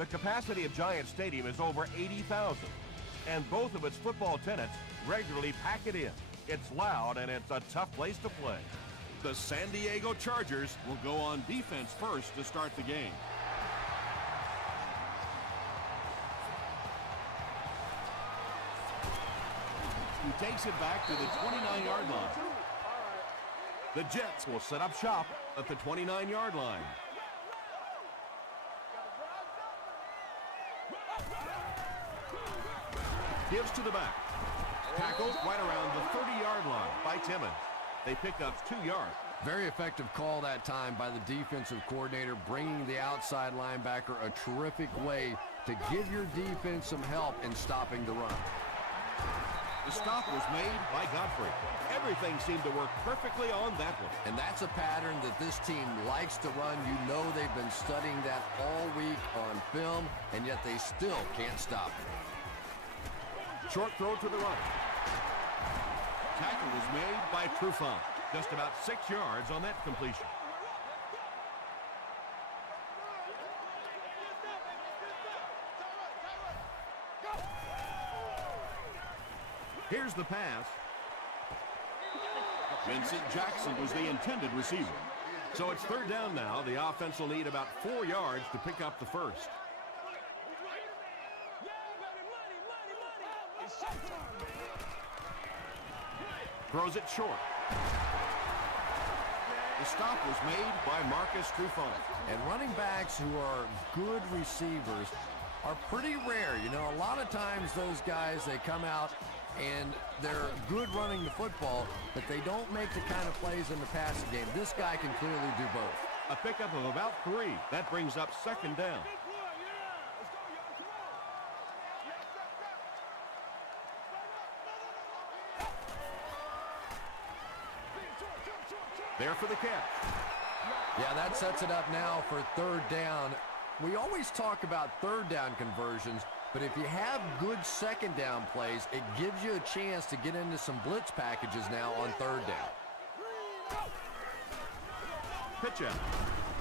The capacity of Giant Stadium is over 80,000, and both of its football tenants regularly pack it in. It's loud, and it's a tough place to play. The San Diego Chargers will go on defense first to start the game. He takes it back to the 29-yard line. The Jets will set up shop at the 29-yard line. Gives to the back. Tackled right around the 30-yard line by Timmons. They pick up 2 yards. Very effective call that time by the defensive coordinator, bringing the outside linebacker a terrific way to give your defense some help in stopping the run. The stop was made by Godfrey. Everything seemed to work perfectly on that one. And that's a pattern that this team likes to run. You know they've been studying that all week on film, and yet they still can't stop it. Short throw to the right. Tackle was made by Trufant. Just about 6 yards on that completion. Here's the pass. Vincent Jackson was the intended receiver. So it's third down now. The offense will need about 4 yards to pick up the first. Throws it short. The stop was made by Marcus Trufant. And running backs who are good receivers are pretty rare. You know, a lot of times those guys, they come out and they're good running the football, but they don't make the kind of plays in the passing game. This guy can clearly do both. A pickup of about 3. That brings up second down. There for the catch. Yeah, that sets it up now for third down. We always talk about third down conversions, but if you have good second down plays, it gives you a chance to get into some blitz packages now on third down. Pitch out.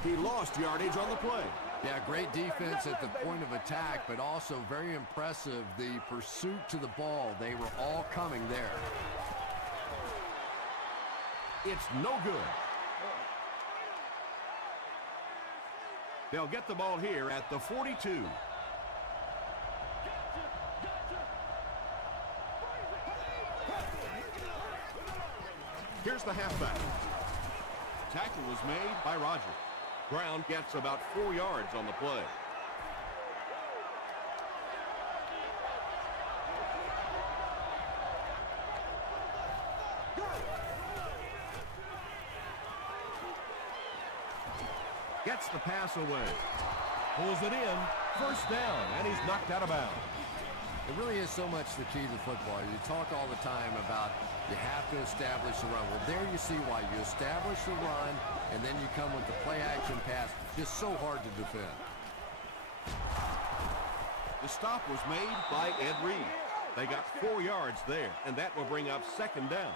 He lost yardage on the play. Yeah, great defense at the point of attack, but also very impressive, the pursuit to the ball. They were all coming there. It's no good. They'll get the ball here at the 42. Here's the halfback. Tackle was made by Rogers. Brown gets about 4 yards on the play. Gets the pass away. Pulls it in. First down, and he's knocked out of bounds. It really is so much the key to football. You talk all the time about you have to establish the run. Well, there you see why. You establish the run, and then you come with the play-action pass. Just so hard to defend. The stop was made by Ed Reed. They got 4 yards there, and that will bring up second down.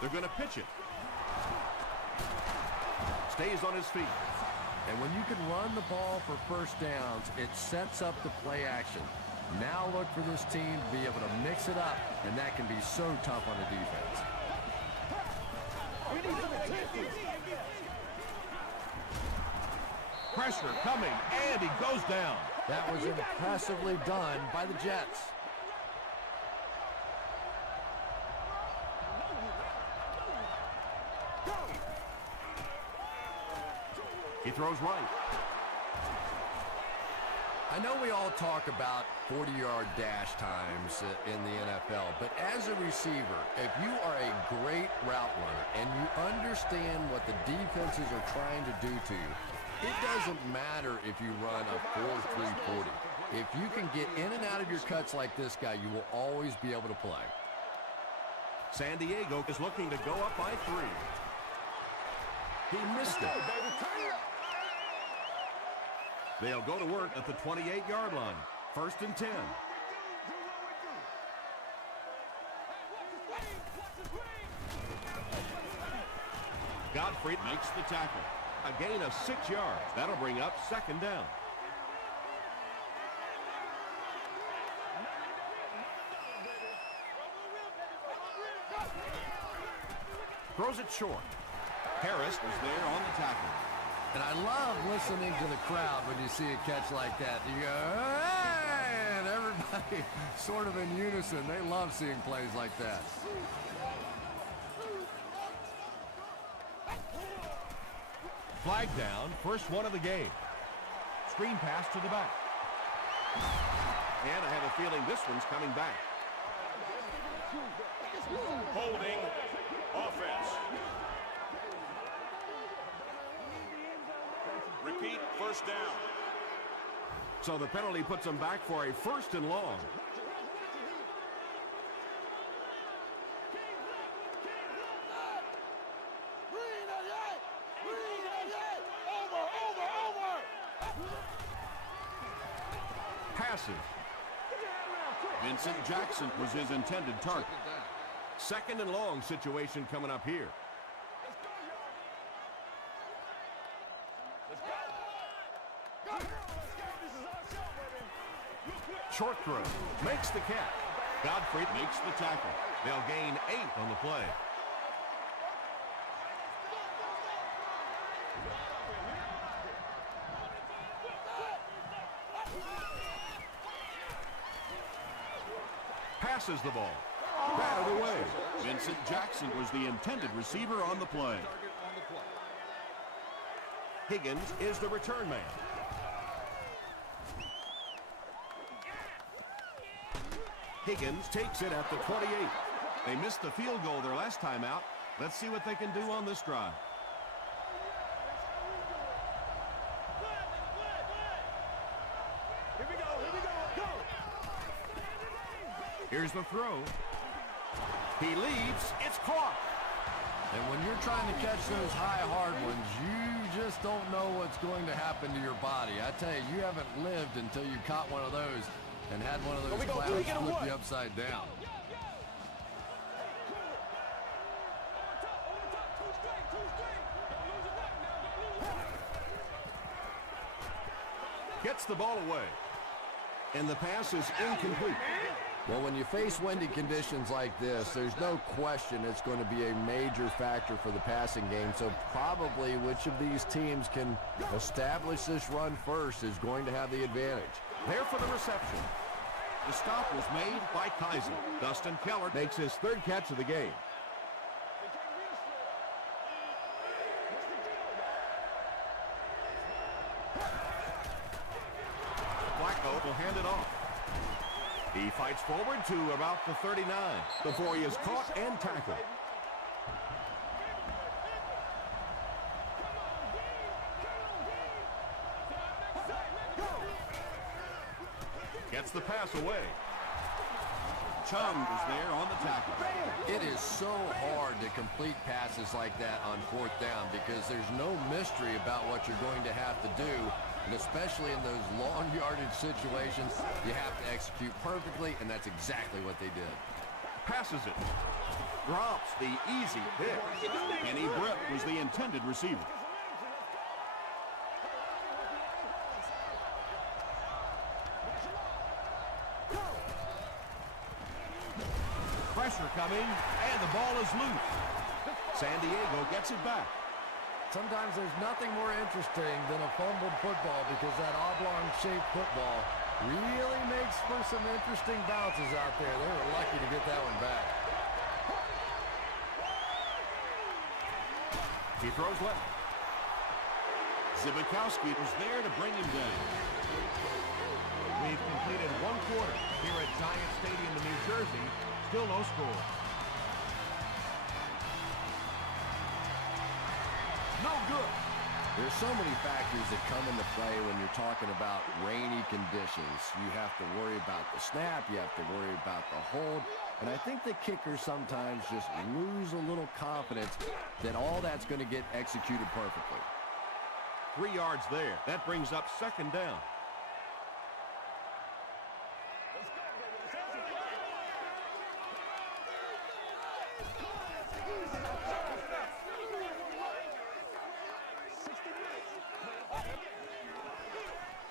They're going to pitch it. Stays on his feet. And when you can run the ball for first downs, it sets up the play action. Now look for this team to be able to mix it up, and that can be so tough on the defense. Pressure coming, and he goes down. That was impressively done by the Jets. He throws right. I know we all talk about 40-yard dash times in the NFL, but as a receiver, if you are a great route runner and you understand what the defenses are trying to do to you, it doesn't matter if you run a 4.3 40. If you can get in and out of your cuts like this guy, you will always be able to play. San Diego is looking to go up by 3. He missed it. They'll go to work at the 28-yard line. First and 10. Godfrey makes the tackle. A gain of 6 yards. That'll bring up second down. Throws it short. Harris was there on the tackle. And I love listening to the crowd when you see a catch like that. You go, hey! And everybody sort of in unison. They love seeing plays like that. Flag down, first one of the game. Screen pass to the back. And I have a feeling this one's coming back. Holding offense. Repeat, first down. So the penalty puts them back for a first and long. Passes. Vincent Jackson was his intended target. Second and long situation coming up here. Short throw. Makes the catch. Godfrey makes the tackle. They'll gain 8 on the play. Passes the ball. Batted away. Vincent Jackson was the intended receiver on the play. Higgins is the return man. Higgins takes it at the 28. They missed the field goal their last time out. Let's see what they can do on this drive. Here we go. Here's the throw. He leaps. It's caught. And when you're trying to catch those high, hard ones, you just don't know what's going to happen to your body. I tell you, you haven't lived until you caught one of those and had one of those clouds flip you upside down. Gets the ball away. And the pass is incomplete. Well, when you face windy conditions like this, there's no question it's going to be a major factor for the passing game. So probably which of these teams can establish this run first is going to have the advantage. There for the reception. The stop was made by Kaiser. Dustin Keller makes his third catch of the game. Flacco will hand it off. He fights forward to about the 39 before he is caught and tackled. Gets the pass away. Chung was there on the tackle. It is so hard to complete passes like that on fourth down because there's no mystery about what you're going to have to do. And especially in those long yardage situations, you have to execute perfectly, and that's exactly what they did. Passes it. Drops the easy pick. Kenny Britt was the intended receiver. Pressure coming, and the ball is loose. San Diego gets it back. Sometimes there's nothing more interesting than a fumbled football because that oblong-shaped football really makes for some interesting bounces out there. They were lucky to get that one back. He throws left. Zibikowski was there to bring him down. We've completed one quarter here at Giant Stadium in New Jersey. Still no score. No good. There's so many factors that come into play when you're talking about rainy conditions. You have to worry about the snap. You have to worry about the hold. And I think the kickers sometimes just lose a little confidence that all that's going to get executed perfectly. 3 yards there. That brings up second down.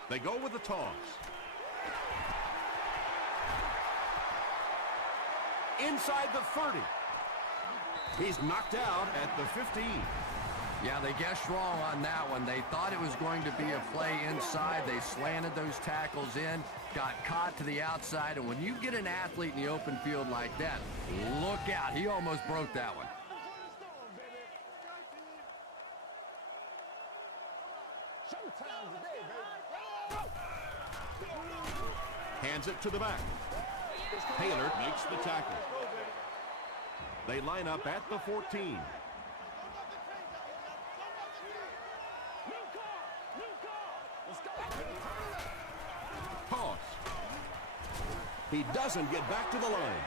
They go with the toss. Inside the 30. He's knocked out at the 15. Yeah, they guessed wrong on that one. They thought it was going to be a play inside. They slanted those tackles in, got caught to the outside, and when you get an athlete in the open field like that, look out. He almost broke that one. Hands it to the back. Taylor makes the tackle. They line up at the 14. Toss. He doesn't get back to the line.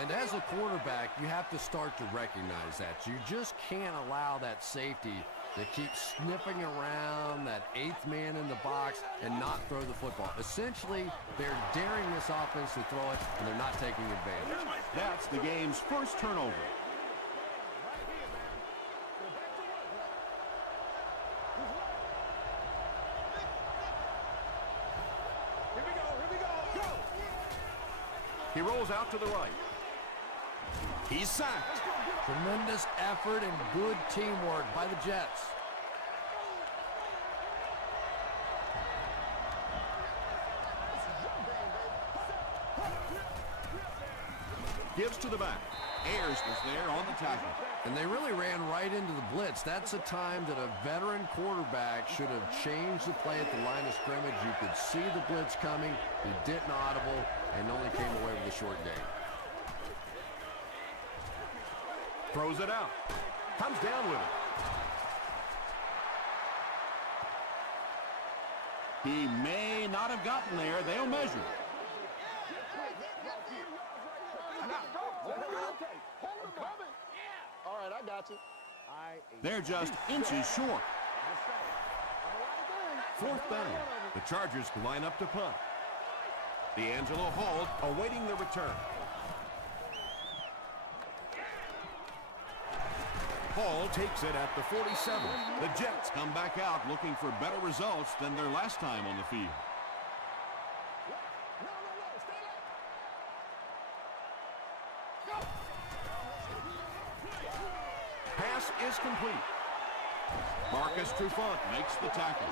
And as a quarterback, you have to start to recognize that. You just can't allow that safety to keep sniffing around that eighth man in the box and not throw the football. Essentially, they're daring this offense to throw it, and they're not taking advantage. That's the game's first turnover. He rolls out to the right. He's sacked. Tremendous effort and good teamwork by the Jets. Gives to the back. Ayers was there on the tackle. And they really ran right into the blitz. That's a time that a veteran quarterback should have changed the play at the line of scrimmage. You could see the blitz coming. He didn't audible and only came away with a short gain. Throws it out. Comes down with it. He may not have gotten there. They'll measure. All right, I got you. They're just inches short. Fourth down. The Chargers line up to punt. D'Angelo Hall awaiting the return. Hall takes it at the 47. The Jets come back out looking for better results than their last time on the field. Pass is complete. Marcus Trufant makes the tackle.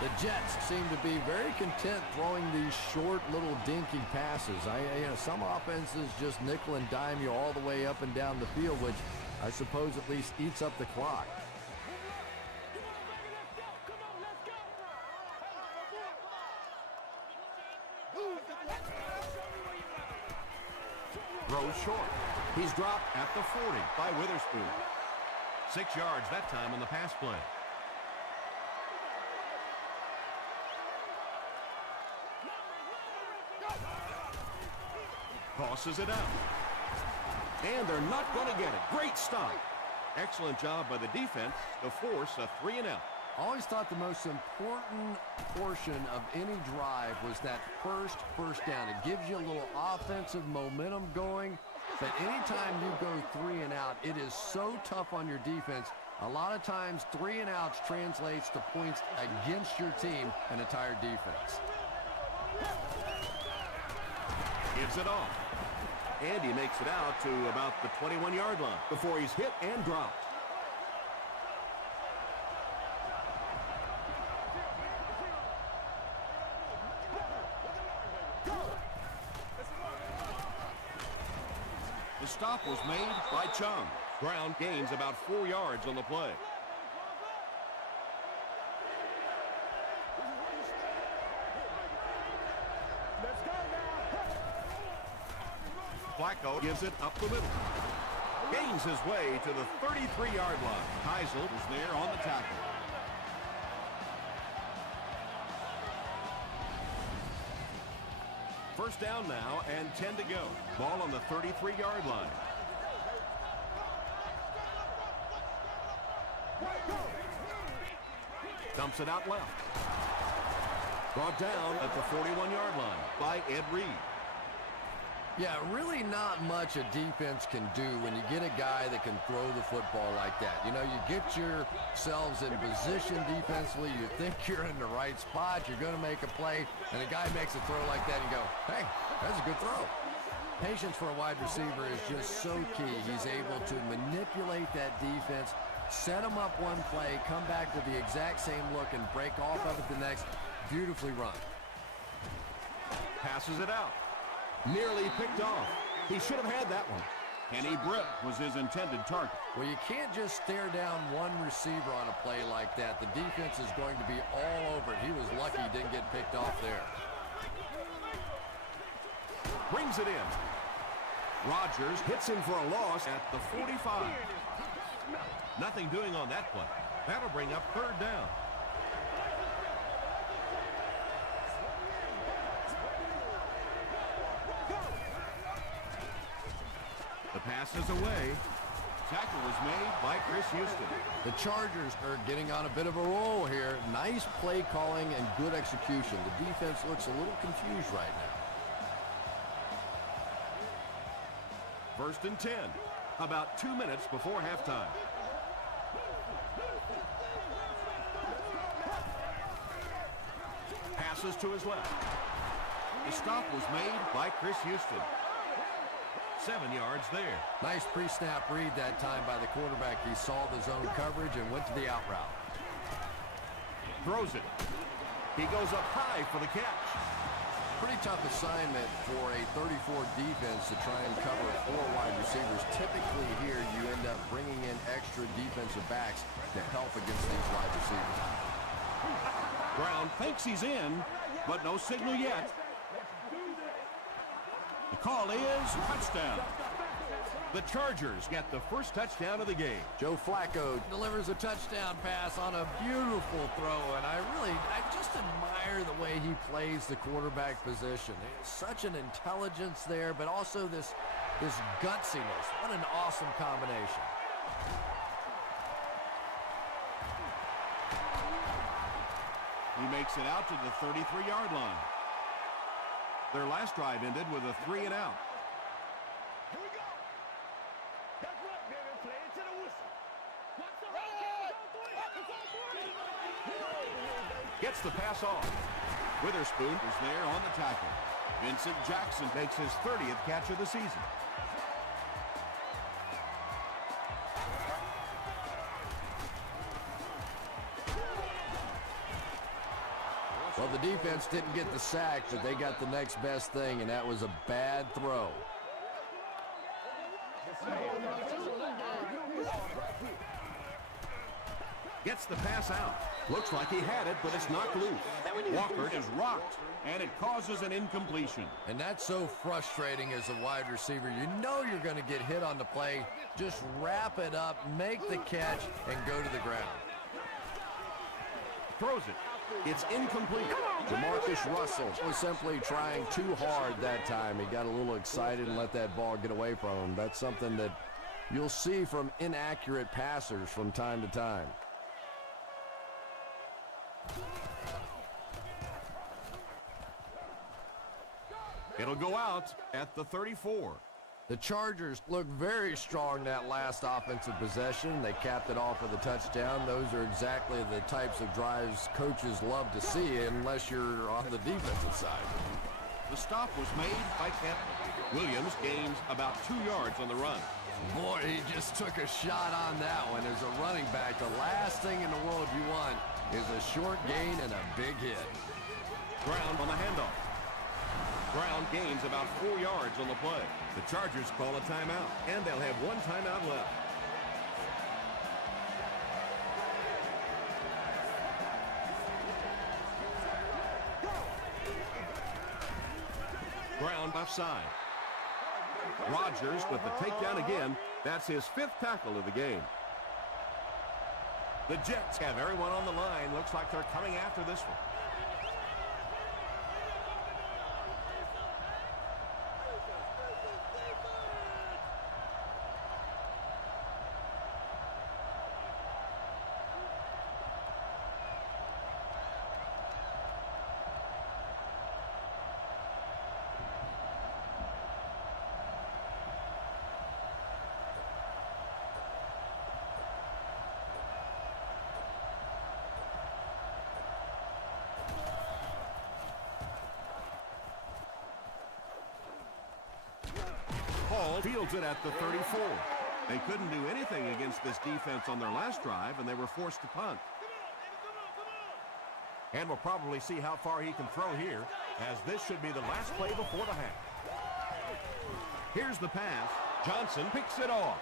The Jets seem to be very content throwing these short little dinky passes. Some offenses just nickel and dime you all the way up and down the field, which I suppose at least eats up the clock. Throws short. He's dropped at the 40 by Witherspoon. 6 yards that time on the pass play. Tosses it out. And they're not going to get it. Great stop. Excellent job by the defense to force a 3-and-out. I always thought the most important portion of any drive was that first down. It gives you a little offensive momentum going, but anytime you go 3-and-out, it is so tough on your defense. A lot of times 3-and-outs translates to points against your team and entire defense. Gives it off. And he makes it out to about the 21-yard line before he's hit and dropped. The stop was made by Chung. Brown gains about 4 yards on the play. Flacco gives it up the middle. Gains his way to the 33-yard line. Heisel was there on the tackle. First down now and 10 to go. Ball on the 33-yard line. Dumps it out left. Brought down at the 41-yard line by Ed Reed. Yeah, really not much a defense can do when you get a guy that can throw the football like that. You know, you get yourselves in position defensively, you think you're in the right spot, you're going to make a play, and a guy makes a throw like that, and you go, hey, that's a good throw. Patience for a wide receiver is just so key. He's able to manipulate that defense, set him up one play, come back with the exact same look, and break off of it the next. Beautifully run. Passes it out. Nearly picked off. He should have had that one. Kenny Britt was his intended target. Well, you can't just stare down one receiver on a play like that. The defense is going to be all over it. He was lucky he didn't get picked off there. Brings it in. Rodgers hits him for a loss at the 45. Nothing doing on that play. That'll bring up third down. The pass is away. Tackle was made by Chris Houston. The Chargers are getting on a bit of a roll here. Nice play calling and good execution. The defense looks a little confused right now. 1st and 10. About 2 minutes before halftime. Passes to his left. The stop was made by Chris Houston. 7 yards there. Nice pre-snap read that time by the quarterback. He saw the zone coverage and went to the out route. Throws it. He goes up high for the catch. Pretty tough assignment for a 34 defense to try and cover 4 wide receivers. Typically here you end up bringing in extra defensive backs to help against these wide receivers. Brown thinks he's in, but no signal yet. The call is touchdown. The Chargers get the first touchdown of the game. Joe Flacco delivers a touchdown pass on a beautiful throw, and I just admire the way he plays the quarterback position. There's such an intelligence there, but also this gutsiness. What an awesome combination. He makes it out to the 33-yard line. Their last drive ended with a 3 and out. Here we go. That's right, baby. Play it to the whistle. Gets the pass off. Witherspoon is there on the tackle. Vincent Jackson Makes his 30th catch of the season. Well, the defense didn't get the sack, but they got the next best thing, and that was a bad throw. gets the pass out. Looks like he had it, but it's knocked loose. Walker is rocked, and it causes an incompletion. And that's so frustrating as a wide receiver. You know you're going to get hit on the play. Just wrap it up, make the catch, and go to the ground. Throws it. It's incomplete. Jamarcus Russell was simply trying too hard that time. He got a little excited and let that ball get away from him. That's something that you'll see from inaccurate passers from time to time. It'll go out at the 34. The Chargers looked very strong that last offensive possession. They capped it off with a touchdown. Those are exactly the types of drives coaches love to see unless you're on the defensive side. The stop was made by Kenton. Williams gains about 2 yards on the run. Boy, he just took a shot on that one. As a running back, the last thing in the world you want is a short gain and a big hit. Brown on the handoff. Brown gains about 4 yards on the play. The Chargers call a timeout, and they'll have 1 timeout left. Brown offside. Rodgers with the takedown again. That's his 5th tackle of the game. The Jets have everyone on the line. Looks like they're coming after this one. Hall fields it at the 34. They couldn't do anything against this defense on their last drive, and they were forced to punt. And we'll probably see how far he can throw here, as this should be the last play before the half. Here's the pass. Johnson picks it off.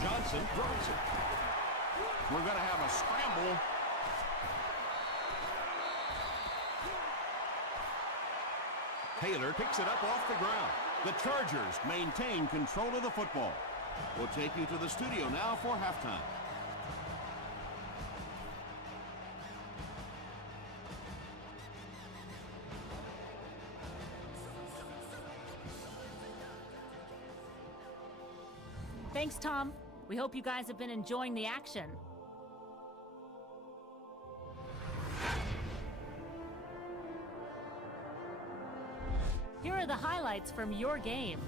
Johnson throws it. We're going to have a scramble. Taylor picks it up off the ground. The Chargers maintain control of the football. We'll take you to the studio now for halftime. Thanks, Tom. We hope you guys have been enjoying the action. Here are the highlights from your game.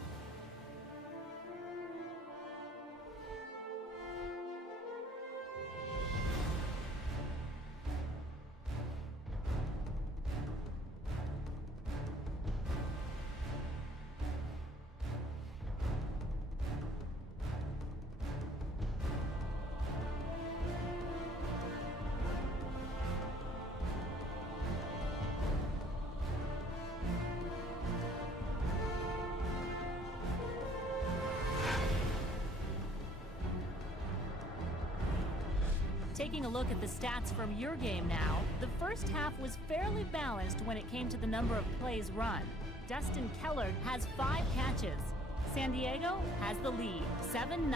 Taking a look at the stats from your game now, the first half was fairly balanced when it came to the number of plays run. Dustin Keller has 5 catches. San Diego has the lead, 7-0.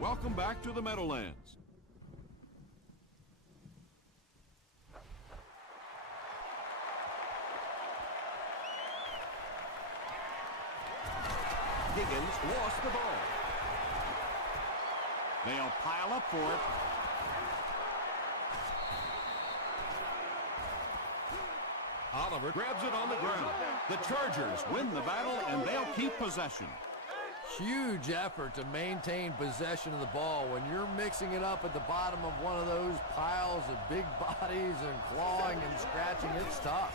Welcome back to the Meadowlands. Higgins lost the ball. They'll pile up for it. Oliver grabs it on the ground. The Chargers win the battle, and they'll keep possession. Huge effort to maintain possession of the ball. When you're mixing it up at the bottom of one of those piles of big bodies and clawing and scratching, it's tough.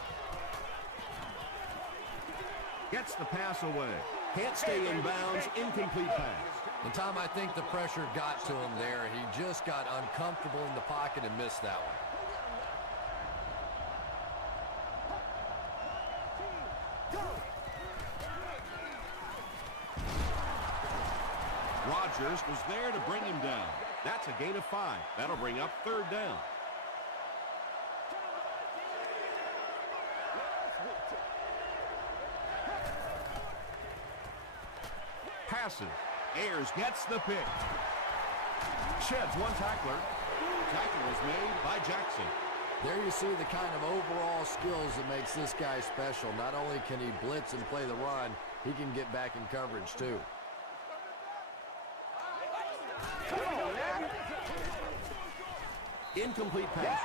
Gets the pass away. Can't stay in bounds. Incomplete pass. And Tom, I think the pressure got to him there. He just got uncomfortable in the pocket and missed that one. Rodgers was there to bring him down. That's a gain of 5. That'll bring up 3rd down. Passes. Ayers gets the pick. Sheds one tackler. Tackle was made by Jackson. There you see the kind of overall skills that makes this guy special. Not only can he blitz and play the run, he can get back in coverage too. Incomplete pass.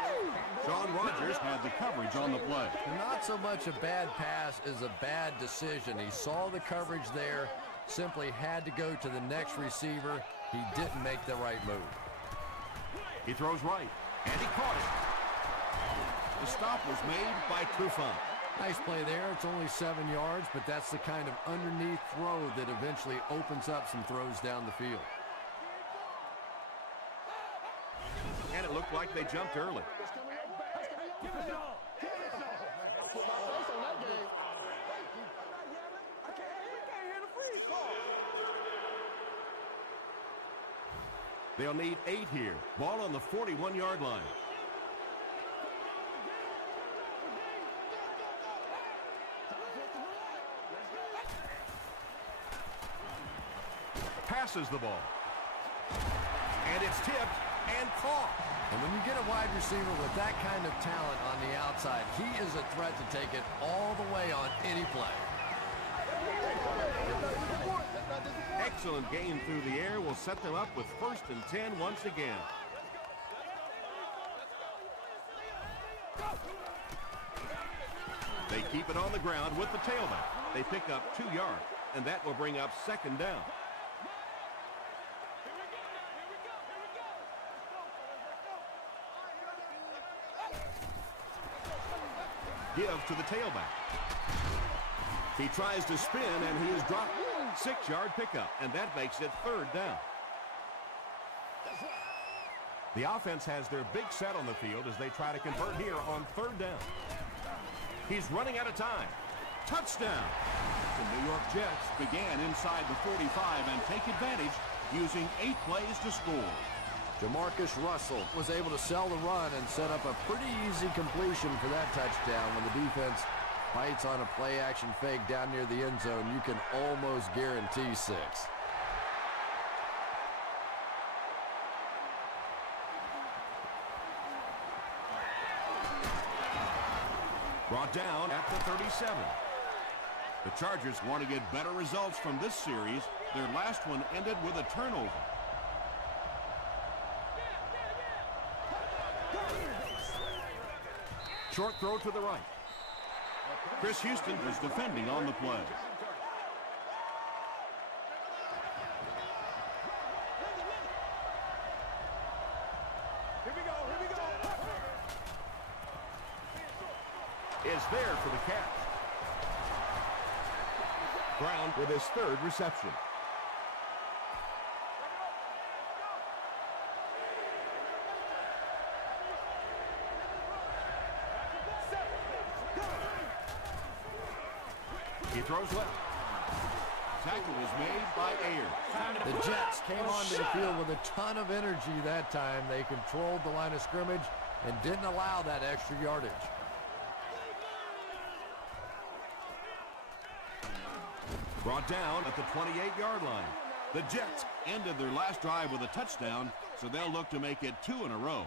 Sean Rodgers had the coverage on the play. Not so much a bad pass as a bad decision. He saw the coverage there, simply had to go to the next receiver. He didn't make the right move. He throws right, and he caught it. The stop was made by Trufant. Nice play there. It's only 7 yards, but that's the kind of underneath throw that eventually opens up some throws down the field. And it looked like they jumped early. They'll need 8 here. Ball on the 41-yard line. Passes the ball. And it's tipped and caught. And when you get a wide receiver with that kind of talent on the outside, he is a threat to take it all the way on any play. Excellent game through the air will set them up with 1st and 10 once again. They keep it on the ground with the tailback. They pick up 2 yards, and that will bring up 2nd down. give to the tailback. He tries to spin, and he is dropped. 6-yard pickup, and that makes it 3rd down. The offense has their big set on the field as they try to convert here on 3rd down. He's running out of time. Touchdown! The New York Jets began inside the 45 and take advantage using 8 plays to score. Jamarcus Russell was able to sell the run and set up a pretty easy completion for that touchdown. When the defense bites on a play-action fake down near the end zone, you can almost guarantee 6. Brought down at the 37. The Chargers want to get better results from this series. Their last one ended with a turnover. Short throw to the right. Chris Houston is defending on the play. Here we go. Is there for the catch. Brown with his 3rd reception. He throws left. Tackle was made by Ayers. The Jets came onto the field with a ton of energy that time. They controlled the line of scrimmage and didn't allow that extra yardage. Brought down at the 28-yard line. The Jets ended their last drive with a touchdown, so they'll look to make it 2 in a row.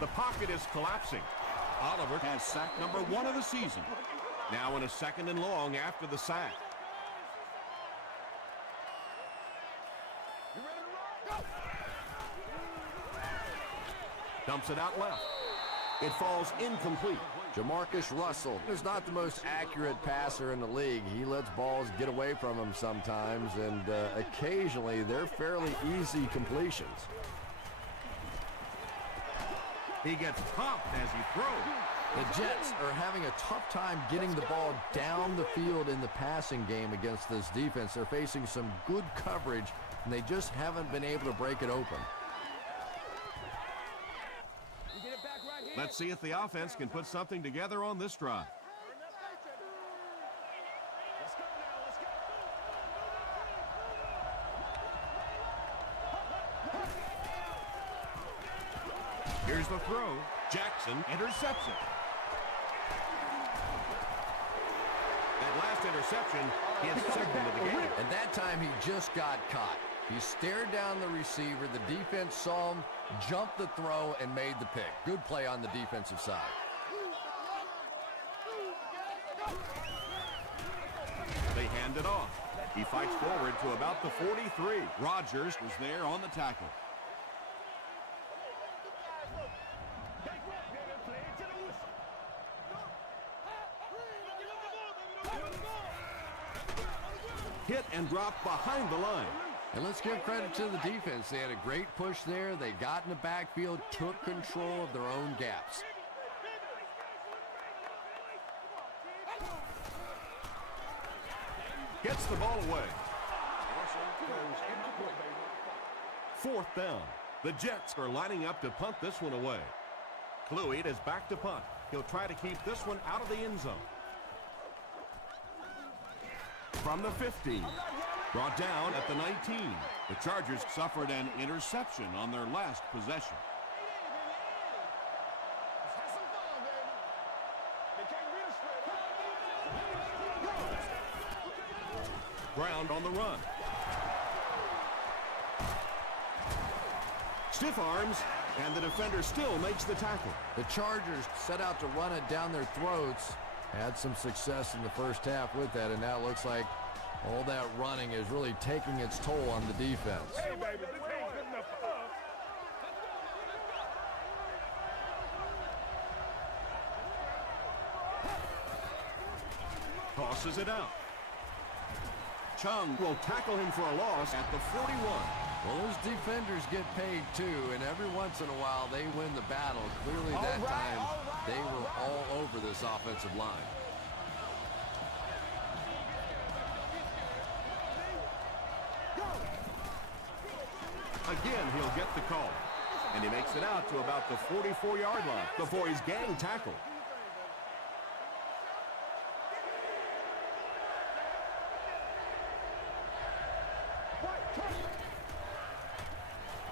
The pocket is collapsing. Oliver has sack number 1 of the season. Now in a 2nd and long after the sack. Dumps it out left. It falls incomplete. Jamarcus Russell is not the most accurate passer in the league. He lets balls get away from him sometimes, and occasionally they're fairly easy completions. He gets popped as he throws. The Jets are having a tough time getting the ball down the field in the passing game against this defense. They're facing some good coverage, and they just haven't been able to break it open. Let's see if the offense can put something together on this drive. Here's the throw. Jackson intercepts it. That last interception, his 2nd of the game. And that time he just got caught. He stared down the receiver. The defense saw him, jumped the throw, and made the pick. Good play on the defensive side. They hand it off. He fights forward to about the 43. Rodgers was there on the tackle. Hit and dropped behind the line. And let's give credit to the defense. They had a great push there. They got in the backfield, took control of their own gaps. Gets the ball away. 4th down. The Jets are lining up to punt this one away. Kluid is back to punt. He'll try to keep this one out of the end zone. From the 15. Brought down at the 19. The Chargers suffered an interception on their last possession. Ground on the run. Stiff arms, and the defender still makes the tackle. The Chargers set out to run it down their throats. Had some success in the first half with that, and now it looks like all that running is really taking its toll on the defense. Hey, baby, this ain't good enough for us. Tosses it out. Chung will tackle him for a loss at the 41. Well, those defenders get paid too, and every once in a while they win the battle. Clearly that time they were all over this offensive line. Again, he'll get the call. And he makes it out to about the 44-yard line before he's gang tackled.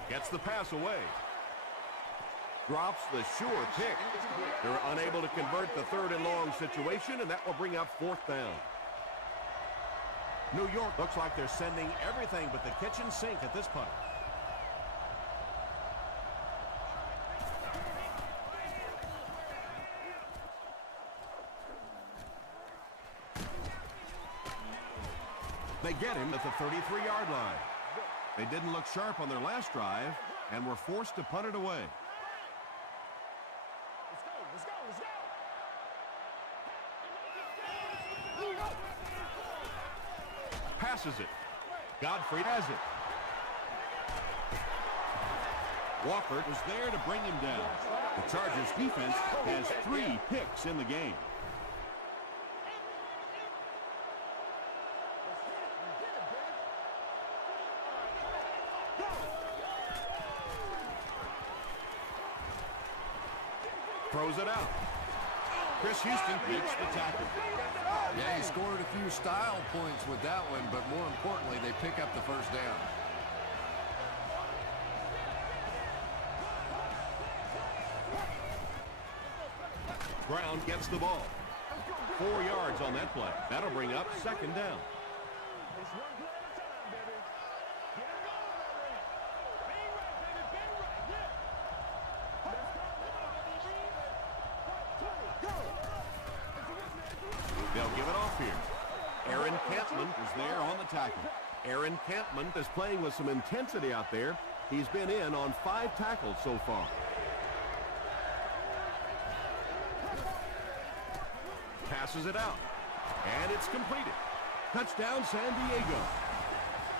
Gets the pass away. Drops the sure pick. They're unable to convert the 3rd and long situation, and that will bring up 4th down. New York looks like they're sending everything but the kitchen sink at this point. They get him at the 33-yard line. They didn't look sharp on their last drive and were forced to punt it away. Let's go. Passes it. Godfrey has it. Walker was there to bring him down. The Chargers defense has 3 picks in the game. Throws it out. Chris Houston makes the tackle. Yeah, he scored a few style points with that one, but more importantly, they pick up the first down. Brown gets the ball. 4 yards on that play. That'll bring up 2nd down. It's one play at a time, baby. Get it going, baby. Bang right, baby. Bang right. Yeah. They'll give it off here. Aaron Campman is there on the tackle. Aaron Campman is playing with some intensity out there. He's been in on 5 tackles so far. Passes it out. And it's completed. Touchdown, San Diego.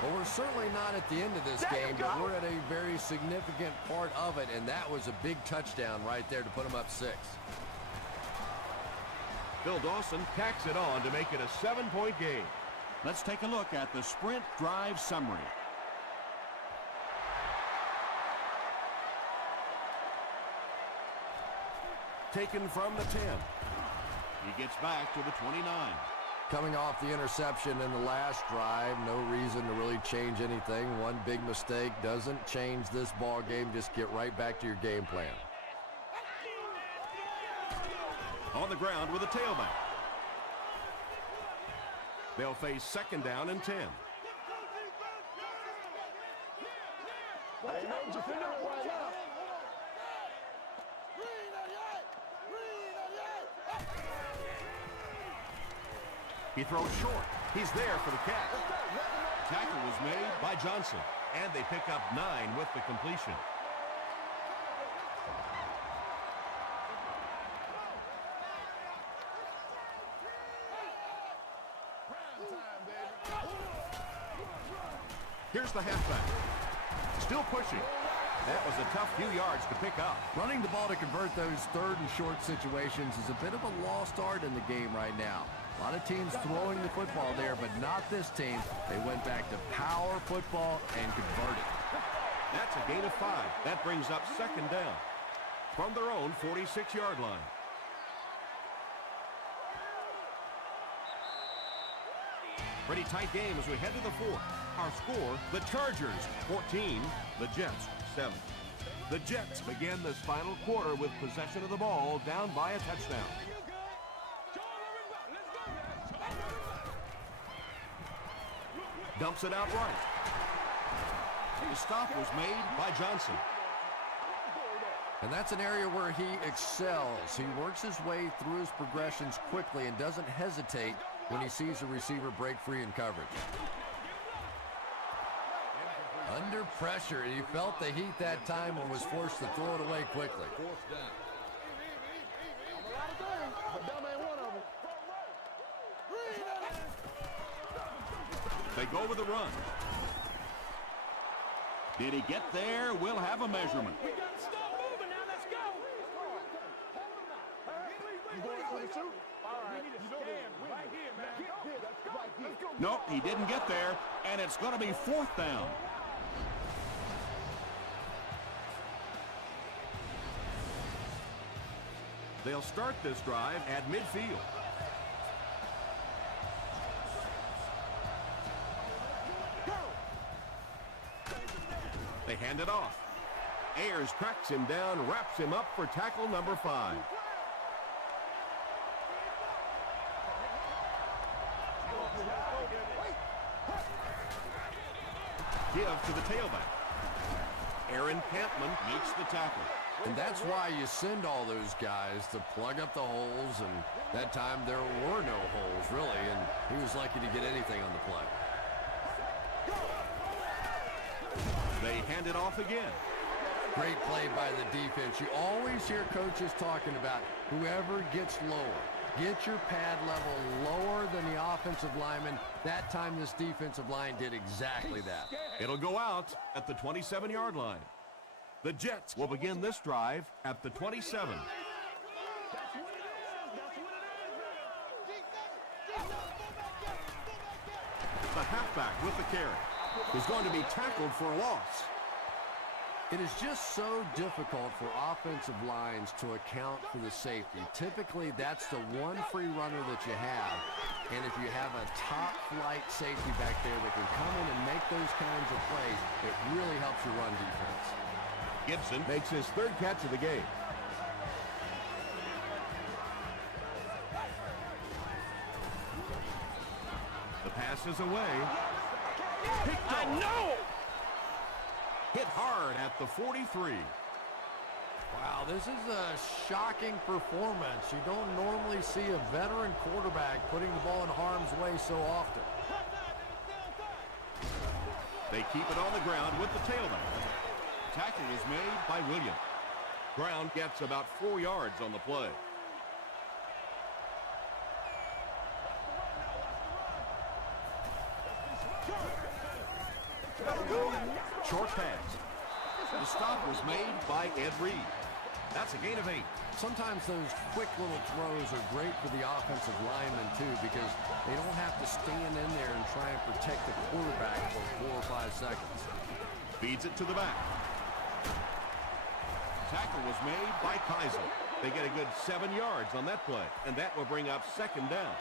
Well, we're certainly not at the end of this game, but we're at a very significant part of it, and that was a big touchdown right there to put them up 6. Bill Dawson tacks it on to make it a 7-point game. Let's take a look at the sprint drive summary. Taken from the 10. He gets back to the 29. Coming off the interception in the last drive, no reason to really change anything. One big mistake doesn't change this ball game. Just get right back to your game plan. On the ground with a tailback. They'll face 2nd down and 10. He throws short. He's there for the catch. Tackle was made by Johnson, and they pick up 9 with the completion. Here's the halfback. Still pushing. That was a tough few yards to pick up. Running the ball to convert those 3rd and short situations is a bit of a lost art in the game right now. A lot of teams throwing the football there, but not this team. They went back to power football and converted. That's a gain of 5. That brings up 2nd down from their own 46-yard line. Pretty tight game as we head to the 4th. Our score, the Chargers 14, the Jets 7. The Jets begin this final quarter with possession of the ball, down by a touchdown. Dumps it out right. The stop was made by Johnson. And that's an area where he excels. He works his way through his progressions quickly and doesn't hesitate when he sees a receiver break free in coverage. Under pressure, he felt the heat that time and was forced to throw it away quickly. They go with the run. Did he get there? We'll have a measurement. We got to stop moving now. Let's go. You going for the shoot? All right. We need to stand right here, man. Let's go. Nope, he didn't get there, and it's going to be 4th down. They'll start this drive at midfield. They hand it off. Ayers tracks him down, wraps him up for tackle number 5. Give to the tailback. Aaron Campman makes the tackle. And that's why you send all those guys to plug up the holes, and that time there were no holes, really, and he was lucky to get anything on the play. They hand it off again. Great play by the defense. You always hear coaches talking about whoever gets lower. Get your pad level lower than the offensive lineman. That time this defensive line did exactly that. It'll go out at the 27-yard line. The Jets will begin this drive at the 27. The halfback with the carry is going to be tackled for a loss. It is just so difficult for offensive lines to account for the safety. Typically, that's the one free runner that you have. And if you have a top-flight safety back there that can come in and make those kinds of plays, it really helps your run defense. Gibson makes his 3rd catch of the game. The pass is away. I know. Hit hard at the 43. Wow, this is a shocking performance. You don't normally see a veteran quarterback putting the ball in harm's way so often. They keep it on the ground with the tailback. Tackle is made by Williams. Brown gets about 4 yards on the play. Short pass. The stop was made by Ed Reed. That's a gain of 8. Sometimes those quick little throws are great for the offensive linemen, too, because they don't have to stand in there and try and protect the quarterback for 4 or 5 seconds. Feeds it to the back. Tackle was made by Kaiser. They get a good 7 yards on that play, and that will bring up 2nd down.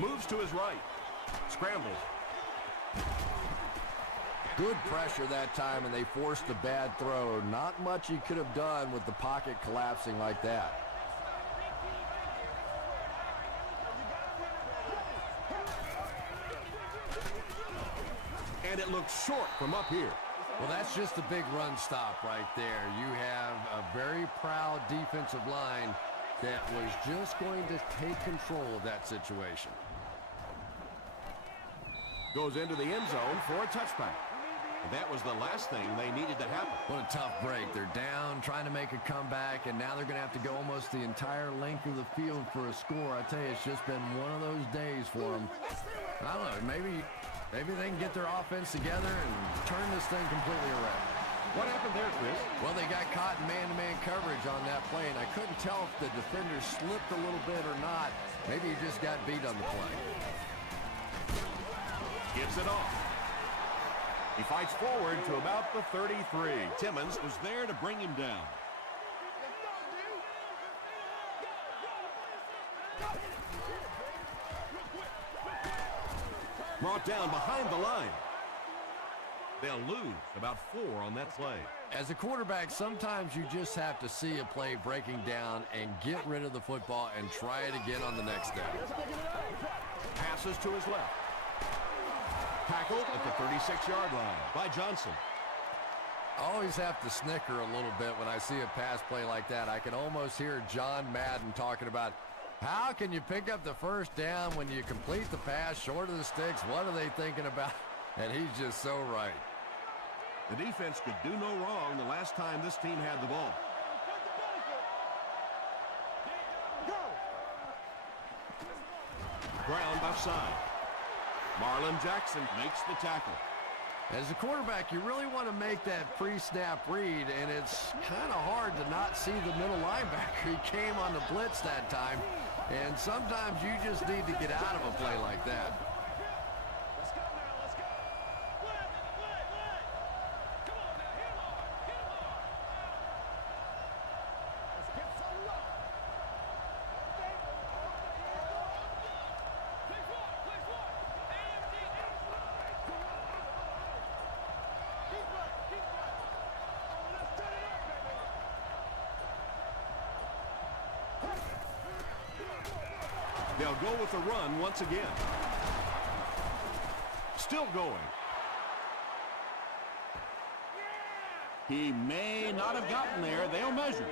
Moves to his right. Scrambles. Good pressure that time, and they forced a bad throw. Not much he could have done with the pocket collapsing like that. And it looks short from up here. Well, that's just a big run stop right there. You have a very proud defensive line that was just going to take control of that situation. Goes into the end zone for a touchback. That was the last thing they needed to happen. What a tough break. They're down, trying to make a comeback, and now they're going to have to go almost the entire length of the field for a score. I tell you, it's just been one of those days for them. I don't know, maybe they can get their offense together and turn this thing completely around. What happened there, Chris? Well, they got caught in man-to-man coverage on that play, and I couldn't tell if the defender slipped a little bit or not. Maybe he just got beat on the play. Gets it off. He fights forward to about the 33. Timmons was there to bring him down. Brought down behind the line. They'll lose about 4 on that play. As a quarterback, sometimes you just have to see a play breaking down and get rid of the football and try it again on the next down. Passes to his left. Tackled at the 36-yard line by Johnson. I always have to snicker a little bit when I see a pass play like that. I can almost hear John Madden talking about, how can you pick up the first down when you complete the pass short of the sticks? What are they thinking about? And he's just so right. The defense could do no wrong the last time this team had the ball. Ground offside. Marlon Jackson makes the tackle. As a quarterback, you really want to make that pre-snap read, and it's kind of hard to not see the middle linebacker. He came on the blitz that time, and sometimes you just need to get out of a play like that. Let's go now, let's go. Come on now, hit him hard, hit him hard. Let's get some luck. Play for it, play for it. AMD, keep right, keep right. Oh, let's turn it up, baby. They'll go with the run once again. Still going. He may not have gotten there. They'll measure.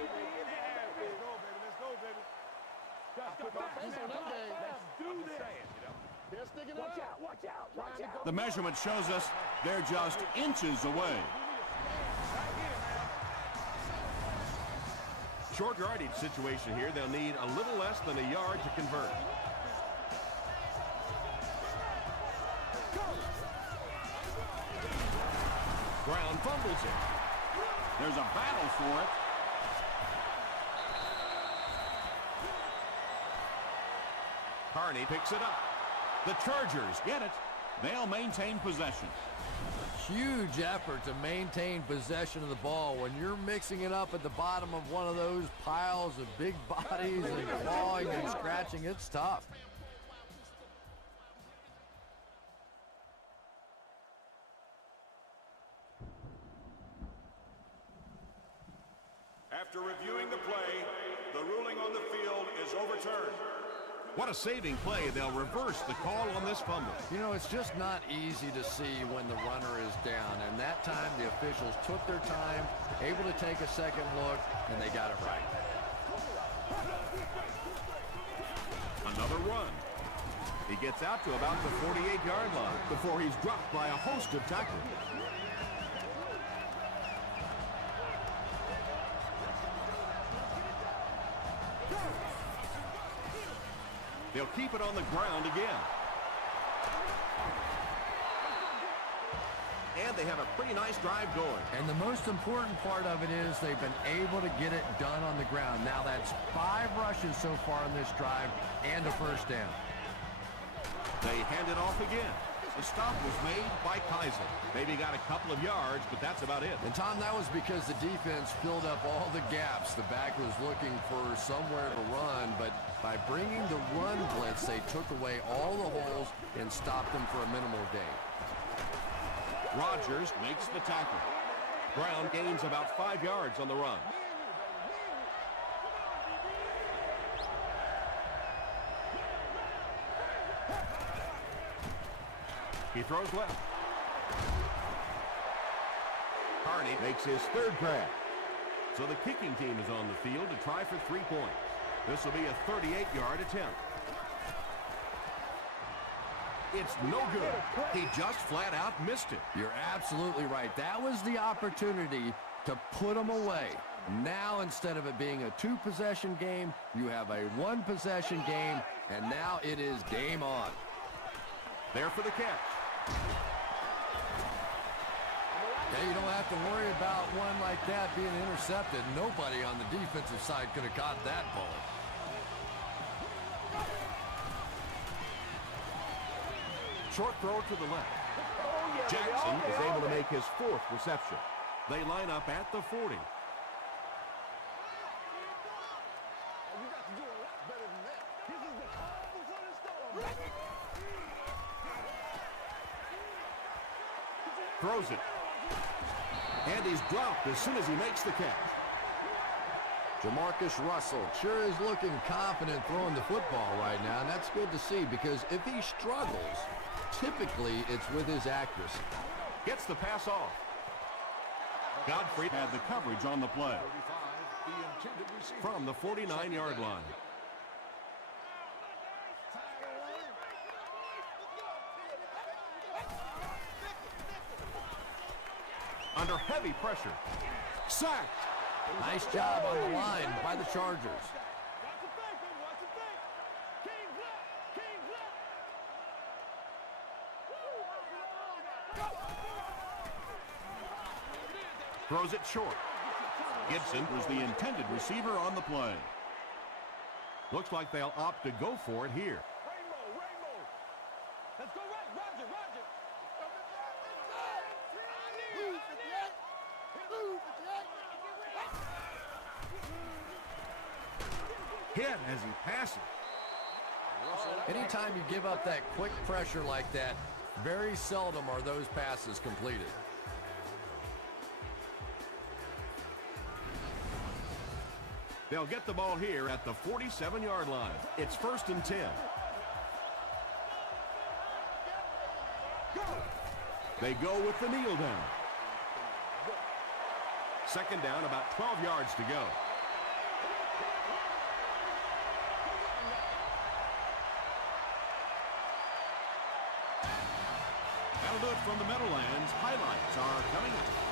The measurement shows us they're just inches away. Short yardage situation here. They'll need a little less than a yard to convert. Brown fumbles it. There's a battle for it. Carney picks it up. The Chargers get it. They'll maintain possession. Huge effort to maintain possession of the ball. When you're mixing it up at the bottom of one of those piles of big bodies and clawing and scratching, it's tough. After reviewing the play, the ruling on the field is overturned. What a saving play. They'll reverse the call on this fumble. You know, it's just not easy to see when the runner is down, and that time the officials took their time, able to take a second look, and they got it right. Another run. He gets out to about the 48-yard line before he's dropped by a host of tacklers. They'll keep it on the ground again. And they have a pretty nice drive going. And the most important part of it is they've been able to get it done on the ground. Now that's 5 rushes so far in this drive and a first down. They hand it off again. The stop was made by Kaiser. Maybe got a couple of yards, but that's about it. And Tom, that was because the defense filled up all the gaps. The back was looking for somewhere to run, but by bringing the run blitz, they took away all the holes and stopped them for a minimal gain. Rodgers makes the tackle. Brown gains about 5 yards on the run. He throws left. Carney makes his 3rd grab. So the kicking team is on the field to try for 3 points. This will be a 38-yard attempt. It's no good. He just flat out missed it. You're absolutely right. That was the opportunity to put them away. Now, instead of it being a 2-possession game, you have a 1-possession game, and now it is game on. There for the catch. Yeah, you don't have to worry about one like that being intercepted. Nobody on the defensive side could have caught that ball. Short throw to the left. Jackson is able to make his 4th reception. They line up at the 40. Throws it. And he's dropped as soon as he makes the catch. Jamarcus Russell sure is looking confident throwing the football right now, and that's good to see because if he struggles, typically it's with his accuracy. Gets the pass off. Godfrey had the coverage on the play. From the 49-yard line. under heavy pressure. Sacked. Nice job on the line by the Chargers. Watch the fake, baby. Watch the fake. King's left. King's left. Throws it short. Gibson was the intended receiver on the play. Looks like they'll opt to go for it here. Rainbow, rainbow. Let's go right. Roger, Roger. Hit as he passes. Anytime you give up that quick pressure like that, very seldom are those passes completed. They'll get the ball here at the 47-yard line. It's 1st and 10. They go with the kneel down. 2nd down, about 12 yards to go. That'll do it from the Meadowlands. Highlights are coming up.